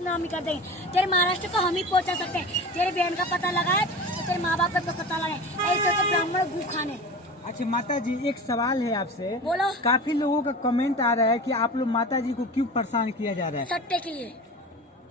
नाम ही कर देंगे। तेरे महाराष्ट्र को हम ही पहुंचा सकते हैं। तेरे बहन का पता लगाए तो तेरे माँ बाप का पता लगाए। ऐसे तो ब्राह्मण गू खाने। अच्छा माता जी, एक सवाल है आपसे। बोलो। काफी लोगों का कमेंट आ रहा है कि आप लोग माता जी को क्यों परेशान किया जा रहा है? सट्टे के लिए।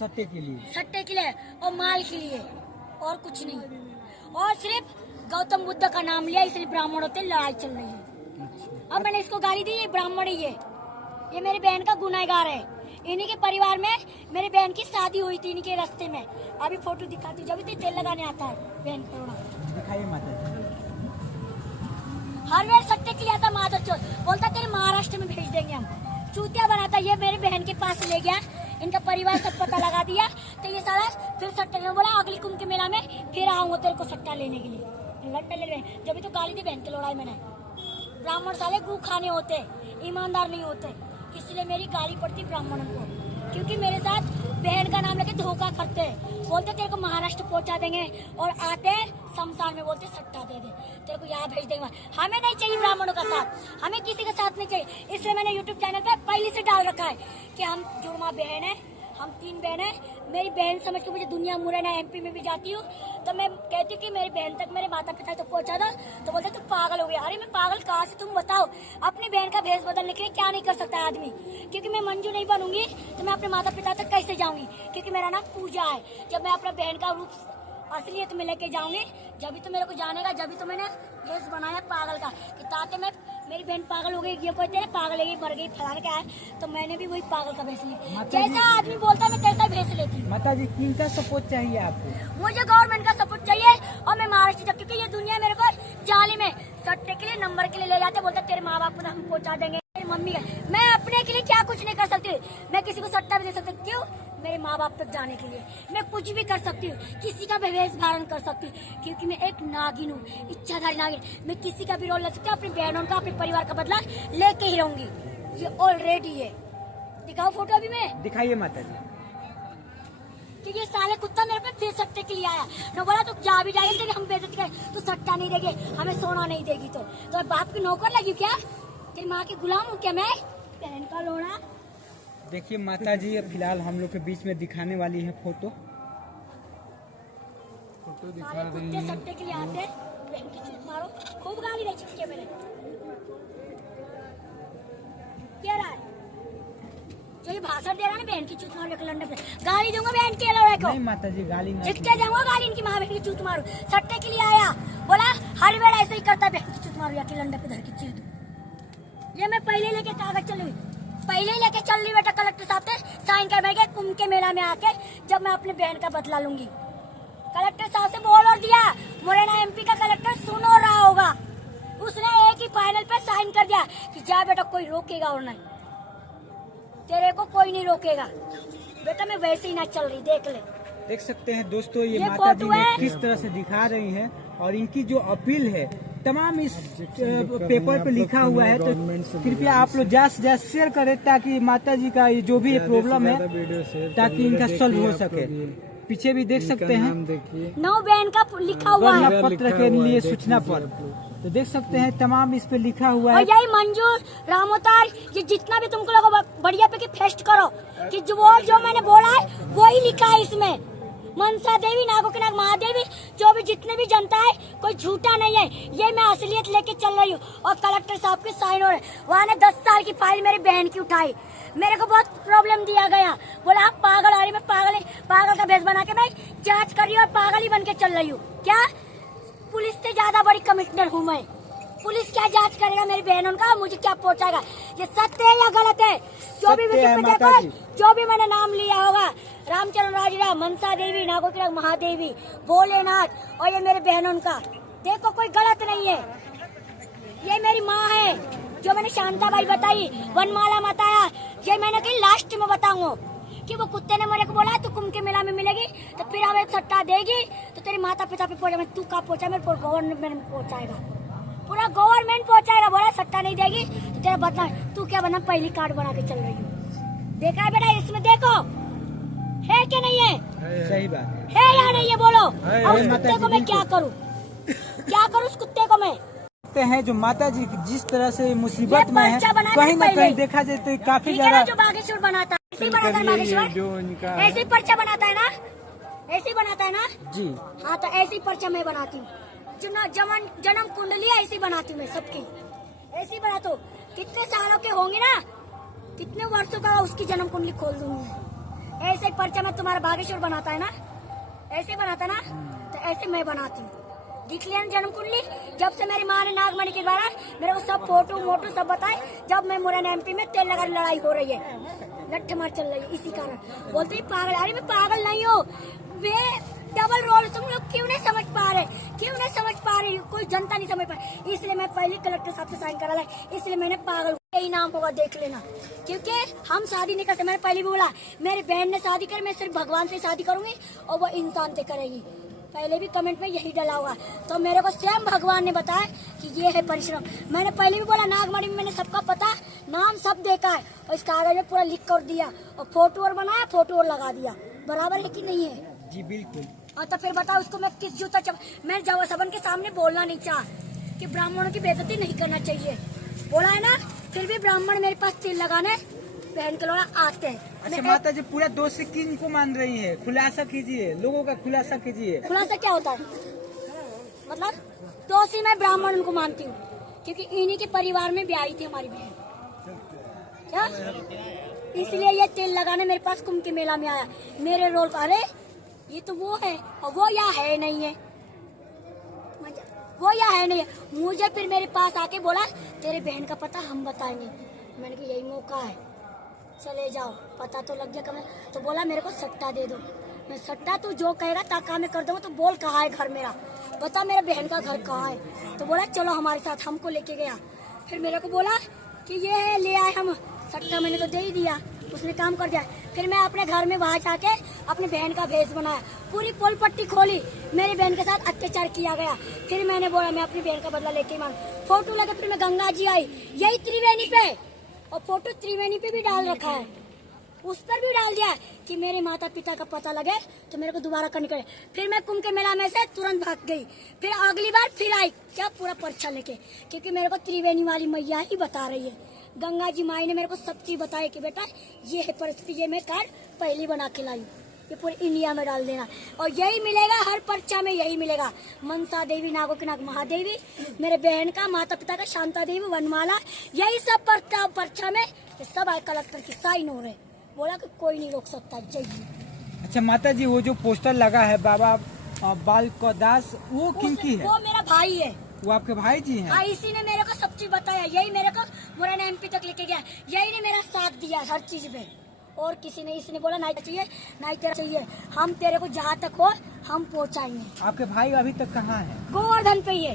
सट्टे के लिए? सट्टे के लिए और माल के लिए, और कुछ नहीं। और सिर्फ गौतम बुद्ध का नाम लिया इसलिए ब्राह्मणों से लड़ाई चल रही है। अब मैंने इसको गाली दी, ये ब्राह्मण ही है, ये मेरी बहन का गुनहगार है। इन्हीं के परिवार में मेरी बहन की शादी हुई थी, इन्हीं के रास्ते में। अभी फोटो दिखाती हूँ, जब भी तेल लगाने आता है बहन को। दिखाइए माता जी। हर वेर सट्टे के लिए आता माधव चौथ, बोलता तेरे महाराष्ट्र में भेज देंगे हम। चूतिया बनाता, ये मेरी बहन के पास ले गया, इनका परिवार सब पता लगा दिया, तो ये साला फिर सट्टे में बोला अगली कुंभ के मेला में फिर आऊंगा तेरे को सट्टा लेने के लिए। लट्टा ले रहे, जब तो गाली दी बहन की लड़ाई मैंने। ब्राह्मण साले गू खाने होते, ईमानदार नहीं होते, इसलिए मेरी गाली पड़ती ब्राह्मणों को, क्योंकि मेरे साथ बहन का नाम लेके धोखा करते, बोलते तेरे को महाराष्ट्र पहुंचा देंगे और आते शमशान में बोलते सट्टा दे दे, तेरे को यहाँ भेज देंगे। हमें नहीं चाहिए ब्राह्मणों का साथ, हमें किसी का साथ नहीं चाहिए। इसलिए मैंने यूट्यूब चैनल पे पहले से डाल रखा है कि हम जुड़वा बहन है, हम 3 बहन है। मेरी बहन समझ के मुझे दुनिया मुरैना एमपी में भी जाती हूँ तो मैं कहती हूँ कि मेरी बहन तक मेरे माता पिता तो पहुँचा दो, तो बोलते तू पागल हो गया। अरे मैं पागल कहाँ से, तुम बताओ। अपनी बहन का भेष बदलने के लिए क्या नहीं कर सकता आदमी, क्योंकि मैं मंजू नहीं बनूंगी तो मैं अपने माता पिता तक कैसे जाऊंगी, क्योंकि मेरा नाम पूजा है। जब मैं अपने बहन का रूप असलियत में लेके जाऊंगी, जब भी तो मेरे को जानेगा। जब भी तो मैंने भेष बनाया पागल का, कि ताकि मैं मेरी बहन पागल हो गई, ये कोई तेरे पागल है, मर गई फलाने का है, तो मैंने भी वही पागल का भेष लिया। जैसा आदमी बोलता मैं तैसा भेष लेती हूँ। माता जी, किनका सपोर्ट चाहिए आपको? मुझे गवर्नमेंट का सपोर्ट चाहिए और मैं महाराष्ट्र तक, क्योंकि ये दुनिया मेरे को जाली में सट्टे के लिए नंबर के लिए ले जाते, बोलते तेरे माँ बाप को हम पहुँचा देंगे। मेरी मम्मी है, मैं अपने के लिए क्या कुछ नहीं कर सकती, मैं किसी को सट्टा भी दे सकती। क्यों? मेरे माँ बाप तक जाने के लिए मैं कुछ भी कर सकती हूँ, किसी का भी वेश धारण कर सकती हूँ, क्योंकि मैं एक नागिन हूँ, इच्छाधारी नागिन। मैं किसी का भी रोल ले सकती हूँ, अपनी बहनों का, अपने परिवार का बदला लेके ही रहूंगी। ये ऑलरेडी है। दिखाओ फोटो अभी मैं। दिखाइए माता जी। कि ये साले कुत्ता मेरे पे फिर सट्टे के लिए आया, न बोला तो जा भी जाएगा तेरी हम बेइज्जती करें, तू सट्टा नहीं देगी, हमें सोना नहीं देगी, तो बाप की नौकर लगी क्या? तेरी माँ की गुलाम हूँ क्या मैं? बहन का लोड़ा। देखिए माता जी, फिलहाल हम लोग के बीच में दिखाने वाली है फोटो दिखा रही है। सट्टे के लिए आते हैं, बहन की चीख मारो, खूब गाली नहीं चिपके मैंने। क्या रहा है जो ये भाषण दे रहा है ना, बहन की चूत मारो, लंडे पे गाली दूंगा बहन के लड़ाई को। नहीं माता जी, गाली नहीं, चिपके जाऊंगा गाली इनकी माँ बहन की चूत मारो। सट्टे के लिए आया, बोला हर वेला ऐसे ही करता, बहन की चूत मारो या कि लंडे पे धर की चीज। ये मैं पहले लेके कागज चल रही, पहले ही लेके चल रही बेटा, कलेक्टर साहब से साइन कर बैठ गए कुंभ के मेला में आके, जब मैं अपने बहन का बदला लूंगी। कलेक्टर साहब से बोल और दिया, मुरैना एमपी का कलेक्टर सुन और रहा होगा, उसने एक ही फाइनल पे साइन कर दिया कि जा बेटा, कोई रोकेगा और नहीं, तेरे को कोई नहीं रोकेगा बेटा। मैं वैसे ही ना चल रही, देख ले। देख सकते हैं दोस्तों, ये माता जी ने किस तरह से दिखा रही हैं, और इनकी जो अपील है तमाम इस पेपर पे लिखा हुआ है, तो कृपया आप लोग ज्यादा से ज्यादा शेयर करें, ताकि माता जी का जो भी प्रॉब्लम है ताकि इनका सॉल्व हो सके। पीछे भी देख सकते हैं 9 बहन का लिखा हुआ है, पत्र के लिए सूचना पर, तो देख सकते हैं तमाम इस पे लिखा हुआ है। और यही मंजूर रामोतार, ये जितना भी तुमको लोग बढ़िया पे फेस्ट करो कि जो मैंने बोला है वही लिखा है इसमें। मनसा देवी, नागो के नाग महादेवी, जो भी जितने भी जनता है, कोई झूठा नहीं है, ये मैं असलियत लेके चल रही हूँ। और कलेक्टर साहब के साइन हो रहे, वहाँ ने 10 साल की फाइल मेरी बहन की उठाई, मेरे को बहुत प्रॉब्लम दिया गया, बोला आप पागल आ रही, मैं पागल का भेष बना के मैं जांच कर रही हूँ और पागल ही बन के चल रही हूँ। क्या पुलिस से ज्यादा बड़ी कमिश्नर हूँ मैं? पुलिस क्या जांच करेगा मेरी बहनों का, मुझे क्या पहुंचाएगा? ये सत्य है या गलत है? जो भी देखो, जो भी मैंने नाम लिया होगा, रामचरण राजरा, मनसा देवी, नागोकिरा महादेवी, भोलेनाथ, और ये मेरे बहनों का, देखो कोई गलत नहीं है। ये मेरी माँ है, जो मैंने शांताबाई बताई, वनमाला बताया, ये मैंने कहीं लास्ट में बताऊंगा कि वो कुत्ते ने मेरे को बोला तू कुंभ के मेला में मिलेगी, तो फिर हमें सट्टा देगी तो तेरे माता पिता पे पहुंचा। तू कहाँ पहुंचा? मेरे गवर्नमेंट पहुंचाएगा, पूरा गवर्नमेंट पहुंचाएगा। बोला सट्टा नहीं देगी तो तेरा बदला, तू क्या बना, पहली कार्ड बना के चल रही हूँ। देखा है बेटा, इसमें देखो है कि नहीं है? सही बात है या नहीं है, बोलो। और उस कुत्ते को मैं क्या करूँ, क्या करूँ उस कुत्ते को मैं? हैं जो माता जी जिस तरह से मुसीबत में है, कहीं न कहीं देखा जाए तो काफी ज्यादा जो बागेश्वर बनाता है ऐसे बनाता है नागेश्वर, जो इनका ऐसे पर्चा बनाता है ना, ऐसे बनाता है ना जी। हाँ, तो ऐसी पर्चा मैं बनाती हूँ। जन्म कुंडली ऐसी बनाती हूँ मैं सबकी, ऐसी बनाती हूँ। कितने सालों के होंगे ना, कितने वर्षों का उसकी जन्म कुंडली खोल दूंगी मैं। ऐसे पर्चा में तुम्हारा बागेश्वर बनाता है ना, ऐसे बनाता ना, तो ऐसे मैं बनाती हूँ। दिख लिया जन्म कुंडली। जब से मेरी माँ ने नागमणि के द्वारा मेरे को सब फोटो मोटो सब बताए, जब मैं मुरैना एमपी में तेल लगा लड़ाई हो रही है, लट्ठ मार चल रही है, इसी कारण बोलते ही पागल। अरे मैं पागल नहीं हूँ, वे डबल रोल तुम लोग क्यों नहीं समझ पा रहे, क्यों नहीं समझ पा रही, कोई जनता नहीं समझ पा रही। इसलिए मैं पहले कलेक्टर साहब से साइन करा ला, इसलिए मैंने पागल यही नाम होगा, देख लेना। क्योंकि हम शादी नहीं करते, मैंने पहले भी बोला, मेरी बहन ने शादी कर, मैं सिर्फ भगवान से शादी करूंगी और वो इंसान से करेगी। पहले भी कमेंट में यही डला हुआ, तो मेरे को स्वयं भगवान ने बताया कि ये है परिश्रम। मैंने पहले भी बोला, नागमणि में मैंने सबका पता नाम सब देखा है, और इस कागज में पूरा लिख कर दिया, और फोटो और बनाया, फोटो और लगा दिया। बराबर है कि नहीं है? जी बिल्कुल। और तो फिर बताओ उसको मैं किस जूता मैं जब सबन के सामने बोलना नहीं चाह कि ब्राह्मणों की बेइज्जती नहीं करना चाहिए, बोला है ना, फिर भी ब्राह्मण मेरे पास तिल लगाने बहन के लोग आते हैं। अच्छा माता जी, पूरा दोषी किन को मान रही है? खुलासा कीजिए, लोगों का खुलासा कीजिए। खुलासा क्या होता है? मतलब दोषी मैं ब्राह्मण को मानती हूँ, क्योंकि इन्हीं के परिवार में ब्याही थी हमारी बहन, क्या इसलिए ये तेल लगाने मेरे पास कुंभ के मेला में आया। मेरे रोल का, अरे ये तो वो है, और वो या है नहीं है, वो या है नहीं है। मुझे फिर मेरे पास आके बोला, तेरे बहन का पता हम बताएंगे। मैंने कहा यही मौका है, चले जाओ, पता तो लग गया कम। तो बोला मेरे को सट्टा दे दो। मैं सट्टा तू जो कहेगा ताका मैं कर दूंगा। तो बोल कहाँ है घर मेरा, बता मेरे बहन का घर कहाँ है। तो बोला चलो हमारे साथ, हमको लेके गया। फिर मेरे को बोला कि ये है, ले आए हम सट्टा। मैंने तो दे ही दिया, उसने काम कर दिया। फिर मैं अपने घर में वहाँ जाके अपनी बहन का भेष बनाया, पूरी पोल पट्टी खोली, मेरी बहन के साथ अत्याचार किया गया। फिर मैंने बोला मैं अपनी बहन का बदला लेके मांग, फोटो लगे। फिर मैं गंगा जी आई, यही त्रिवेणी पे, और फोटो त्रिवेणी पे भी डाल रखा है, उस पर भी डाल दिया कि मेरे माता पिता का पता लगे तो मेरे को दोबारा करने करे। फिर मैं कुंभ के मेला में से तुरंत भाग गई। फिर अगली बार फिर आई, क्या पूरा पर्चा लेके, क्योंकि मेरे को त्रिवेणी वाली मैया ही बता रही है। गंगा जी माई ने मेरे को सब चीज बताई कि बेटा ये है परिस्थिति, ये मैं कार्ड पहली बना के लाई, ये पूरे इंडिया में डाल देना। और यही मिलेगा हर पर्चा में, यही मिलेगा। मनसा देवी, नागो के नाग महादेवी, मेरे बहन का, माता पिता का शांता देवी, वनमाला, यही सब पर्चा में सब आए कलेक्टर की साइन हो रहे। बोला कि कोई नहीं रोक सकता। जय जी। अच्छा माता जी, वो जो पोस्टर लगा है बाबा बालक दास, वो किनकी है? वो मेरा भाई है। वो आपके भाई जी हैं? हाँ, इसी ने मेरे को सब चीज बताया, यही मेरे को मुरैना एमपी तक लेके गया, यही ने मेरा साथ दिया हर चीज में। और किसी ने, इसने बोला नहीं चाहिए, नहीं तेरा चाहिए, हम तेरे को जहाँ तक हो हम पहुँचाएंगे। आपके भाई अभी तक कहाँ है? गोवर्धन पे, ये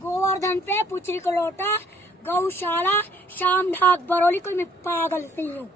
गोवर्धन पे, पुचरी कलोटा, गौशाला, शाम ढाक, बरौली। कोई मैं पागल नहीं हूँ,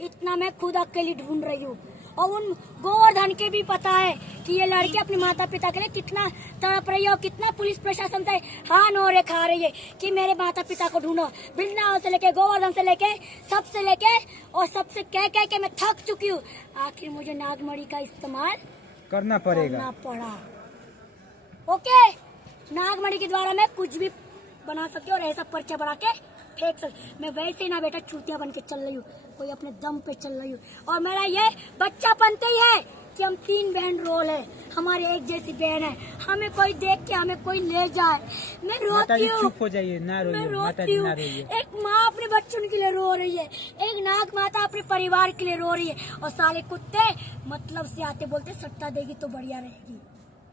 इतना मैं खुद अकेली ढूंढ रही हूँ। और उन गोवर्धन के भी पता है कि ये लड़की अपने माता पिता के लिए कितना तड़प रही है, और कितना पुलिस प्रशासन से हाँ नोरे खा रही है कि मेरे माता पिता को ढूंढो। वृंदावन से लेके, गोवर्धन से लेके, सबसे लेके, और सबसे कह के मैं थक चुकी हूँ। आखिर मुझे नागमणि का इस्तेमाल करना पड़ा। ओके, नागमणि के द्वारा मैं कुछ भी बना सकती हूँ, और ऐसा पर्चा बना के फेंक सकती। मैं वैसे ही ना बेटा चूतिया बन के चल रही हूँ, कोई अपने दम पे चल रही हूँ। और मेरा ये बच्चा बनते ही है कि हम 3 बहन रोल है, हमारी एक जैसी बहन है। हमें कोई देख के हमें कोई ले जाए, मैं रोती हूँ। चुप हो जाइए, ना रोइए, मैं माता रोती जी हूँ। ना रोइए। एक माँ अपने बच्चों के लिए रो रही है, एक नाग माता अपने परिवार के लिए रो रही है, और साले कुत्ते मतलब से आते बोलते सट्टा देगी तो बढ़िया रहेगी।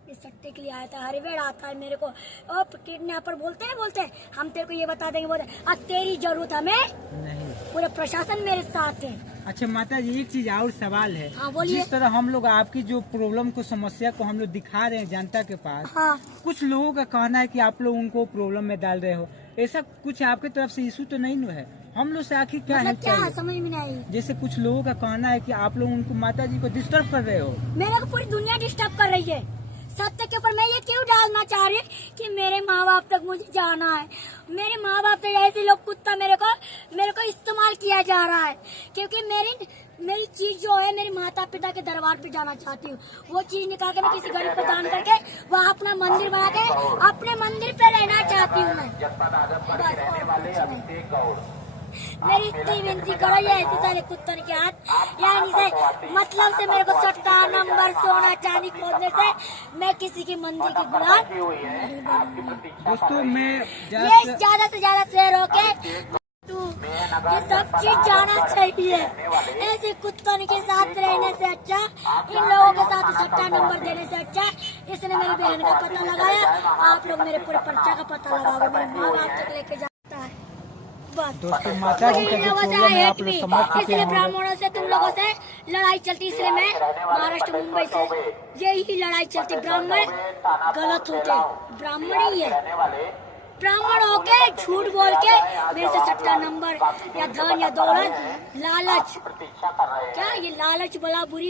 ये सट्टे के लिए आया था, हर वेड़ आता है मेरे को। और किडनैपर बोलते हैं हम तेरे को ये बता देंगे, बोलते अब तेरी जरूरत हमें नहीं, पूरे प्रशासन मेरे साथ है। अच्छा माता जी, एक चीज और सवाल है। हाँ, बोलिए। जिस तरह हम लोग आपकी जो प्रॉब्लम को, समस्या को हम लोग दिखा रहे हैं जनता के पास, हाँ। कुछ लोगों का कहना है कि आप लोग उनको प्रॉब्लम में डाल रहे हो। ऐसा कुछ आपकी तरफ से इशू तो नहीं है? हम लोग से आखिर क्या मतलब क्या चाहिए? समझ में नहीं आई। जैसे कुछ लोगों का कहना है कि आप लोग उनको, माता जी को डिस्टर्ब कर रहे हो। मेरे को पूरी दुनिया डिस्टर्ब कर रही है। सत्य के ऊपर मैं ये क्यों डालना चाह रही कि मेरे माँ बाप तक मुझे जाना है। मेरे माँ बाप से ऐसे लोग कुत्ता मेरे को इस्तेमाल किया जा रहा है, क्योंकि मेरी चीज जो है, मेरे माता पिता के दरबार पे जाना चाहती हूँ। वो चीज निकाल के मैं किसी गरीब को दान करके वहाँ अपना मंदिर बना के अपने मंदिर पे रहना चाहती हूँ मैं, बस और कुछ नहीं। मेरी इतनी विनती करो ये ऐसे सारे कुत्तन के हाथ यानी से मतलब से मेरे को सट्टा नंबर सोना चांदी खोदने से मैं किसी की मंदी की गुलाम नहीं बनूंगी। दोस्तों मैं ये ज्यादा से ज्यादा शेयर होके ये सब चीज जाना चाहिए। ऐसे कुत्तों के साथ रहने से अच्छा इन लोगों के साथ सट्टा नंबर देने से अच्छा इसने मेरी बहन का पता लगाया। आप लोग मेरे पूरे पर्चा का पता लगाओगे, मेरे माँ बाप तक लेके जाता है बस। दोस्तों माता जी का जो प्रॉब्लम है आप लोग समझ चुके इसलिए हैं। ब्राह्मणों से तुम लोगों से लड़ाई चलती, इसलिए मैं महाराष्ट्र मुंबई से यही लड़ाई चलती। ब्राह्मण गलत होते, ब्राह्मण ही है। ब्राह्मण होके झूठ बोल के मेरे से सट्टा नंबर या धन या दौलत लालच, क्या ये लालच बला बुरी